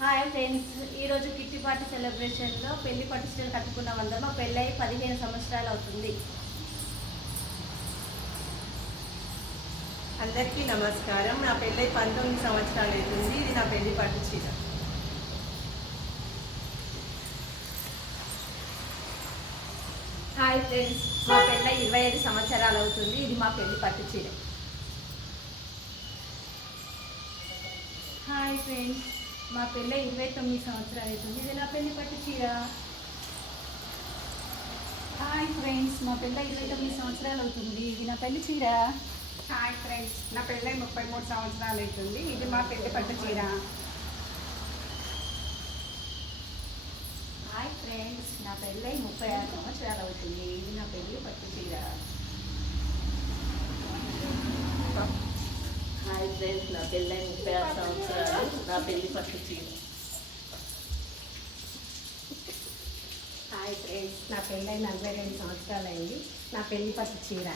Hi friends, ఈరోజు kitty party సెలబ్రేషన్లో పెళ్లి పట్టు చీరలు కట్టుకున్నాం. అందరం మా పెళ్ళి 15 సంవత్సరాలు అవుతుంది. అందరికీ నమస్కారం. నా పెళ్ళై 19 సంవత్సరాలు అవుతుంది. ఇది నా పెళ్లి పట్టు చీర. హాయ్ ఫ్రెండ్స్, మా పెళ్ళై 25 సంవత్సరాలు అవుతుంది. ఇది మా పెళ్లి పట్టు చీర. హాయ్ ఫ్రెండ్స్, మా పెళ్ళై 29 సంవత్సరాలు అవుతుంది. ఇది నా పెళ్లి పట్టు చీర. హాయ్ ఫ్రెండ్స్, మా పెళ్ళై 29 సంవత్సరాలు అవుతుంది. ఇది నా పెళ్లి చీర. హాయ్ ఫ్రెండ్స్, నా పెళ్ళై 33 సంవత్సరాలు అవుతుంది. ఇది మా పెళ్లి పట్టు చీర. హాయ్ ఫ్రెండ్స్, నా పెళ్ళై 36 సంవత్సరాలు అవుతుంది. ఇది నా పెళ్లి పట్టు చీర. హాయ్ ఫ్రెండ్స్, నా పెళ్ళై 36 సంవత్సరాలు. నా పెళ్లి పట్టు చీర. హాయ్ ఫ్రెండ్స్, నా పెళ్ళై 42 సంవత్సరాలు అయింది. నా పెళ్లి పట్టు చీర.